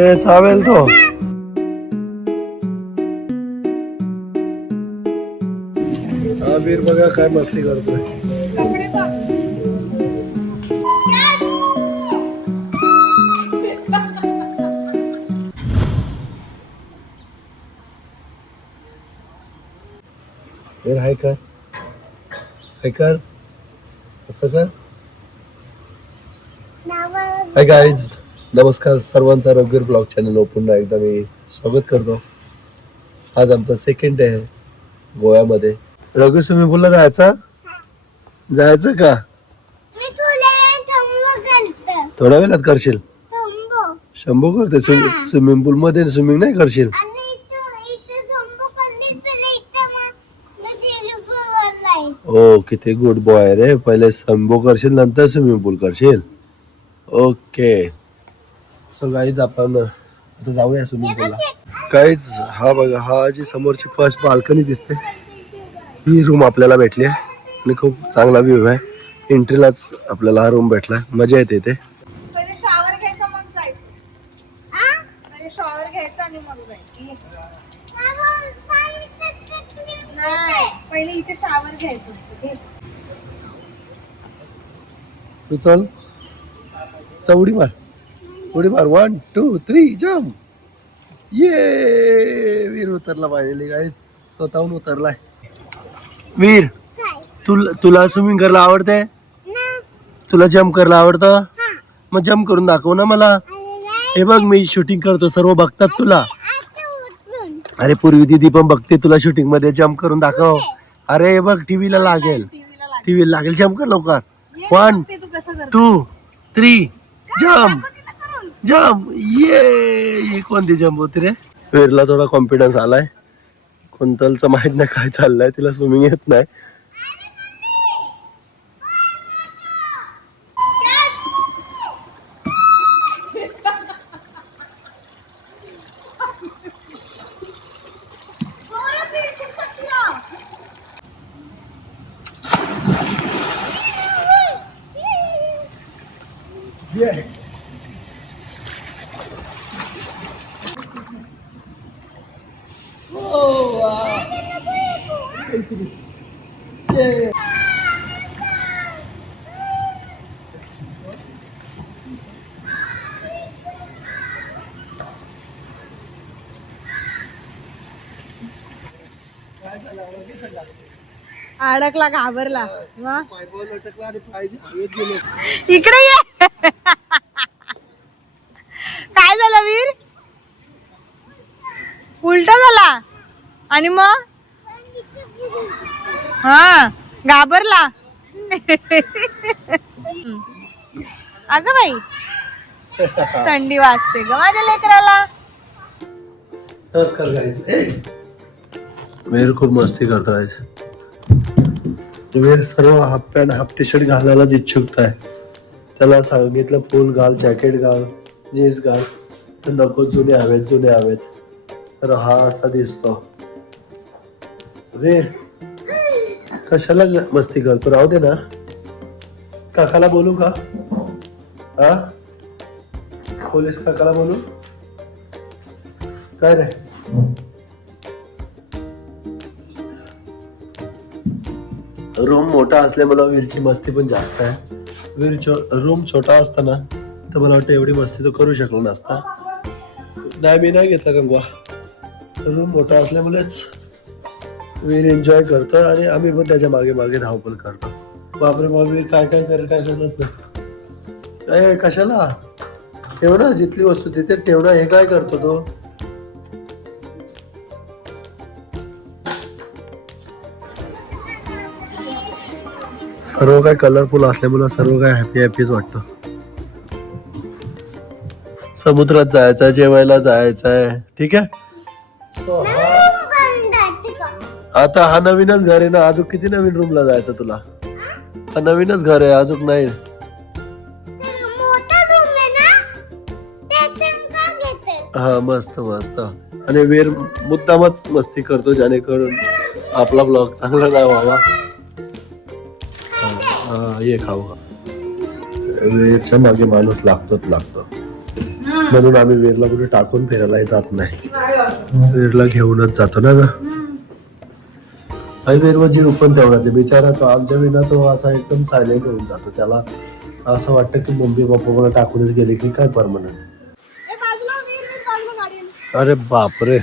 चावेल तो. हा वीर बघा काय मस्ती करतोय. वीर हाय कर, हाय कर, असं कर. हाय गाईज, नमस्कार सर्वांचा रघुवीर ब्लॉग चॅनल पुन्हा एकदा मी स्वागत करतो. आज आमचा सेकंड डे आहे गोव्यामध्ये. रघु स्विमिंग पूलला जायचं का? थोड्या वेळात करशील? शंभू करते स्विमिंग पूल मध्ये, स्विमिंग नाही करशील? ओ किती गुड बॉय रे. पहिले शंभू करशील नंतर स्विमिंग पूल करशील. ओके सो गाईज आपण आता जाऊया स्विमिंग पूलला. गाईज हा बघा, हा जी समोरची फर्स्ट बाल्कनी दिसते ही रूम आपल्याला भेटली आहे आणि खूप चांगला व्ह्यू आहे. एंट्रीलाच आपल्याला हा रूम भेटला. मजा येते इथे. पहिले शॉवर घ्यायचा मग जायचं. पहिले शॉवर घ्यायचा आणि मग जायचं. नाही, पहिले इथे शॉवर घ्यायचं असतं. तू चल, उडी मार, उडी मार. 1 2 3 जम्प. ये वीर उतरला फायनली गाईज, स्वतःहून उतरलाय. वीर तुला स्विमिंग करायला आवडते? तुला जम्प करायला आवडतं? मग जम्प करून दाखव ना मला. हे बघ मी शूटिंग करतो, सर्व बघतात तुला. अरे पूर्वी दीदी पण बघते तुला शूटिंग मध्ये. जम्प करून दाखव. अरे बघ टीव्हीला लागेल, टीव्हीला लागेल. जम्प कर लवकर. 1 2 3 जम्प जम्प. ये कोणती जम्प होती रे? वीरला थोडा कॉन्फिडन्स आलाय. कुंतलचं माहित नाही काय चाललंय, तिला स्विमिंग येत नाही. अडकला, घाबरला. इकडे ये. काय झालं वीर? उलटा झाला आणि मग हा घाबरला. अगं बाई थंडी वाजते ग माझ्या लेकराला. नमस्कार गाईज. वीर खूप मस्ती करतोय. वीर सर्व half pant half T shirt घालायला इच्छुक आहे. त्याला सांगितलं फुल घाल, जॅकेट घाल, जीन्स घाल, तर नको जुने हवेत. तर हा असा दिसतो. वीर कशाला मस्ती करतो? राहू दे ना. काकाला बोलू का? हा पोलीस काकाला बोलू? काय रे? रूम मोठा असल्यामुळे वीरची मस्ती पण जास्त आहे. रूम छोटा असताना तर मला वाटतं एवढी मस्ती तो करू शकलो नसता. नाही मी नाही घेतला गंगवा. रूम मोठा असल्यामुळेच वीर एन्जॉय करतो आणि आम्ही पण त्याच्या मागे मागे धावपळ करतो. बापरे वीर काय करत नाही. कशाला ठेव ना, जिथली वस्तू तिथे ठेव ना. हे काय करतो तो? सर्व काय कलरफुल असल्यामुळे सर्व काय हॅपीच वाटतं. समुद्रात जायचंय, जेवायला जायचंय. ठीक आहे. आता हा नवीनच घर आहे ना, अजून किती नवीन रूमला जायचं तुला? हा नवीनच घर आहे, अजून नाही. हा मस्त आणि वीर मुद्दामच मस्ती करतो जेणेकरून आपला ब्लॉग चांगला नाही व्हावा. ये खाऊ. वीरच्या मागे माणूस लागतो. म्हणून आम्ही वीरला कुठे टाकून फिरायला जात नाही, वीरला घेऊनच जातो ना ग. आई वीरवजी पण तेवढाच बिचारा, तो आमच्या विना तो असा एकदम सायलेंट होऊन जातो. त्याला असं वाटतं की मम्मी पप्पा मला टाकूनच गेले की काय परमनंट. अरे बापरे,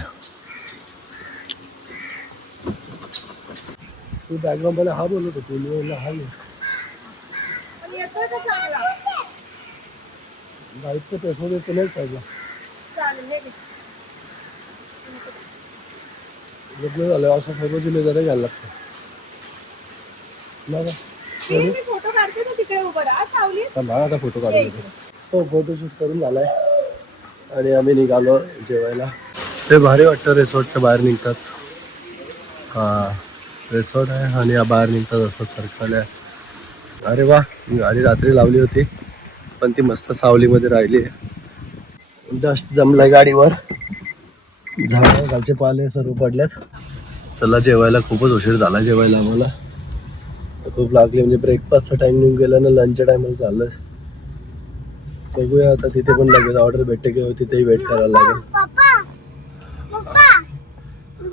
तू बॅकग्राऊंड मला हा बोलत होती, मी बोलला हा येतोय का चांगला? बाईकचं पेट्रोल येतं नाही पाहिजे. लग्न झालं असं सर्व दिले जरा घ्यायला लागतं. मी फोटो काढते तो तिकडे उभं राहा सावलीत. आता फोटो काढून सो फोटोशूट करून झालाय आणि आम्ही निघालो जेवायला. ते भारी वाटतं रिसॉर्टच्या बाहेर निघताच. हा रिसॉर्ट आहे आणि बाहेर निघतात असं सर्कल आहे. अरे वा, गाडी रात्री लावली होती पण ती मस्त सावलीमध्ये राहिली. डस्ट जमलाय गाडीवर, झाडं खालचे पाले सर्व पडल्यात. चला जेवायला, खूपच उशीर झाला जेवायला आम्हाला, खूप लागली. म्हणजे ब्रेकफास्टचा टाइम निघून गेला ना, लंचच्या टायमाला चाललं. बघूया आता तिथे पण लगेच ऑर्डर भेटते किंवा तिथेही वेट करायला लागेल.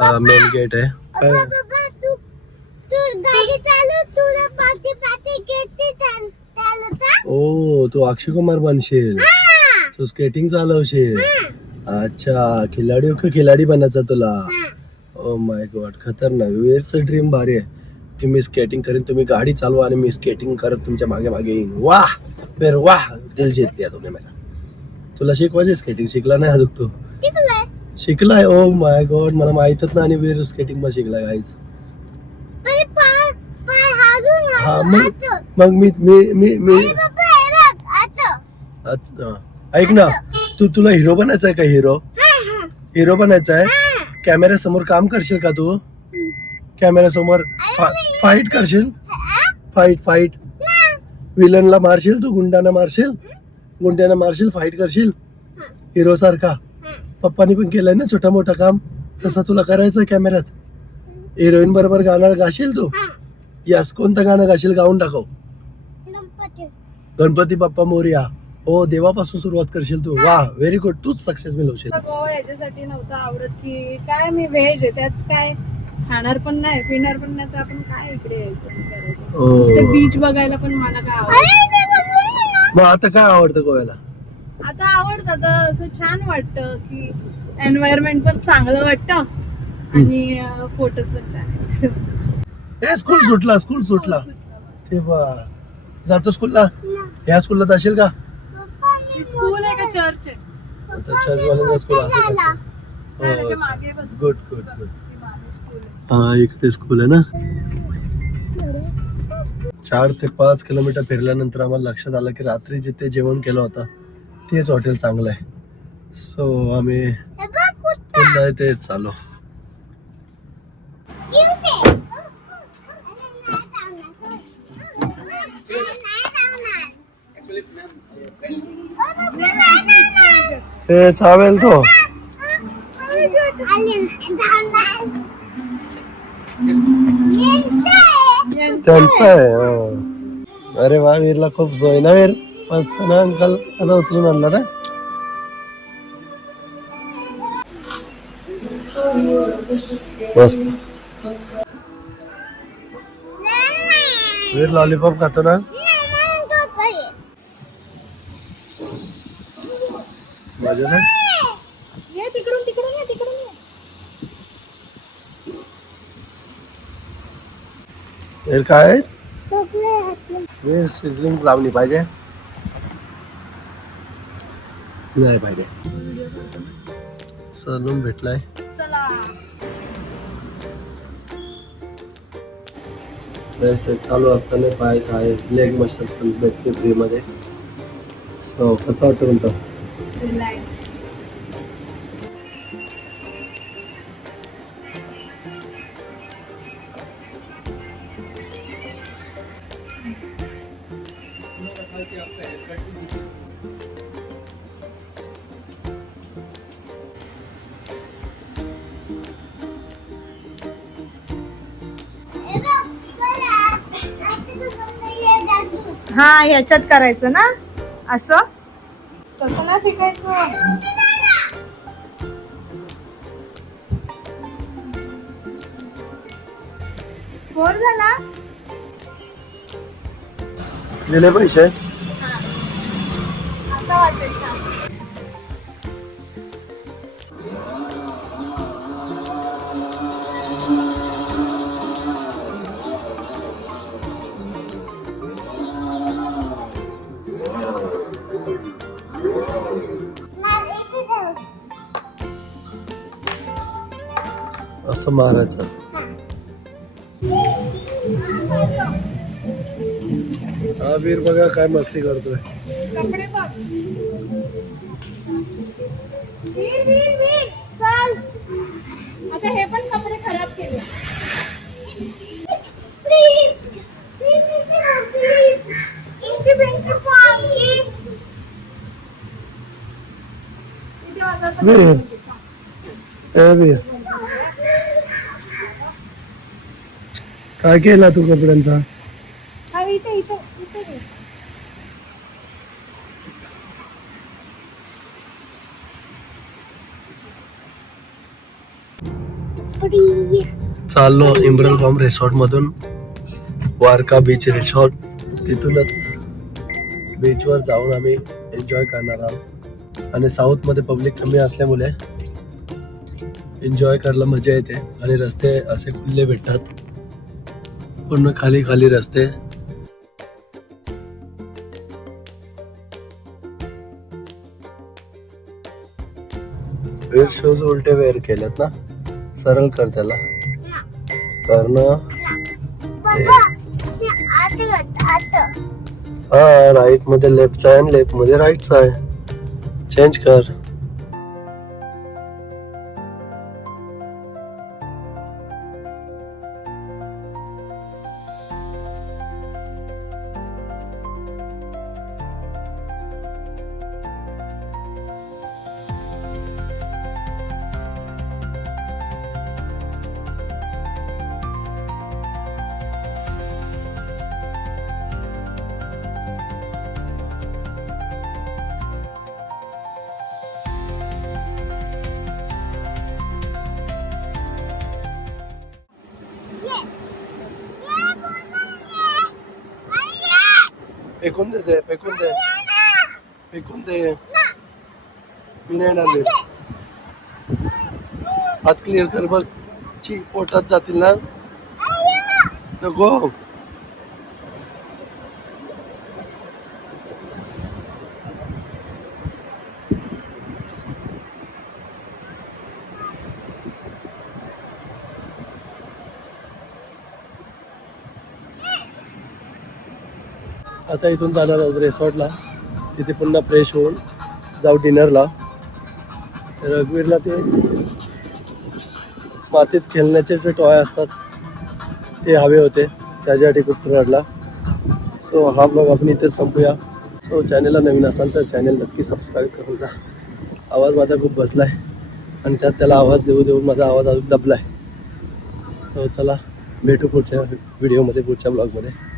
हा मेन गेट आहे. ओ तू अक्षय कुमार बनशील, तू स्केटिंग चालवशील. अच्छा, खिलाडी का खिलाडी बनायचा तुला. ओ माय गॉड, खतरनाक. वीरचं ड्रीम भारी आहे की मी स्केटिंग करेन, तुम्ही गाडी चालवा आणि मी स्केटिंग करत तुमच्या मागे मागे येईन. वाह फिर वाह, दिल जीत लिया तुम्ही मेरा. तुला शिकवायचे स्केटिंग? शिकला नाही अजून तू? शिकलाय. ओ माय गॉड, मला माहितच नाही. आणि वीर स्केटिंग पण शिकला गाईच. हा मग मी अच्छा ऐक ना, तुला हिरो बनायचं आहे का? हिरो बनायचं आहे. कॅमेरा समोर काम करशील का तू? कॅमेरा समोर फाईट करशील? फाईट विलनला मारशील तू? गुंड्याना मारशील? फाईट करशील हिरो सारखा? पप्पानी पण केलंय ना छोटा मोठा काम, तसं तुला करायचं कॅमेऱ्यात. हिरोईन बरोबर गाणं गाशील तू? यस. कोणतं गाणं गाशील? गाऊन दाखव. गणपती बाप्पा मोरया. हो, देवापासून सुरुवात करशील तू. वा व्हेरी गुड, तूच सक्सेस मिळवशील. गोवा याच्यासाठी नव्हतं आवडत की काय मी व्हेज आहे, त्यात काय खाणार पण नाही पिणार पण नाही, तर आपण काय इकडे यायचं करायचं. नुसते बीच बघायला पण मला काय आवडतं. मग आता काय आवडतं गोव्याला? आता आवडतं, असं छान वाटतं की एन्व्हायरमेंट पण चांगलं वाटतं आणि फोटोज पण छान आहेत. स्कूल सुटला तेव्हा जातो स्कूलला. ह्या स्कूलला जाशील का? स्कूल आहे का चर्च आहे? चर्चवाल्यांचा स्कूल असेल. गुड. हा इकडे स्कूल आहे ना. 4 ते 5 किलोमीटर फिरल्यानंतर आम्हाला लक्षात आलं की रात्री जिथे जेवण केलं होतं तेच हॉटेल चांगलं आहे. सो आम्ही पुन्हा तेच चालू. चावेल तो त्यांचा आहे. अरे वा, वीरला खूप सोय ना. वीर मस्त ना. अंकल कसा उचलून आणला ना. मस्त. वीर लॉलीपॉप खातो ना. काय सिझलिंग लावली पाहिजे? नाही पाहिजे. सलून भेटलाय. चालू असताना पाय काय लेग मसाज पण भेटते फ्री मध्ये. सो कसं वाटतं म्हणतो? हा ह्याच्यात करायचं ना असं. तसं नाही फेकायचं. बोर झाला. दिले पैसे. आता वाटेल छान. असं मारायचं. हा वीर बघा काय मस्ती करतोय. कपडे बघ. वीर वीर वीर चल. आता हे पण कपडे खराब केले. वीर ए वीर काय केला तू कपड्यांचा. इथे इथे इथे घे. चाललो इम्ब्रल फॉर्म रिसॉर्ट मधून वारका बीच रिसॉर्ट. तिथूनच बीचवर जाऊन आम्ही एन्जॉय करणार आहोत. आणि साऊथ मध्ये पब्लिक कमी असल्यामुळे एन्जॉय करायला मजा येते. आणि रस्ते असे खुले भेटतात, पूर्ण खाली खाली रस्ते. वेअर शूज उलटे वेअर केलेत ना, सरळ कर त्याला. करणं हा राईट मध्ये लेफ्टचा आहे आणि लेफ्ट मध्ये राईटचा आहे. चेंज कर. फेकून दे ते, फेकून दे, फेकून दे. मी नाही येणार देत. हात क्लिअर कर बघ. ची पोटात जातील ना. नको. आता इथून जाणार आहोत रिसॉर्टला. तिथे पुन्हा फ्रेश होऊन जाऊ डिनरला. रघुवीरला ते मातीत खेळण्याचे जे टॉय असतात ते हवे होते, त्याच्यासाठी खूप रडला. सो हा ब्लॉग आपण इथेच संपूया. सो चॅनलला नवीन असाल तर चॅनल नक्की सबस्क्राईब करून जा. आवाज माझा खूप बसला आहे आणि त्यात त्याला आवाज देऊ देऊन माझा आवाज अजून दबला आहे. सो चला भेटू पुढच्या व्हिडिओमध्ये, पुढच्या ब्लॉगमध्ये.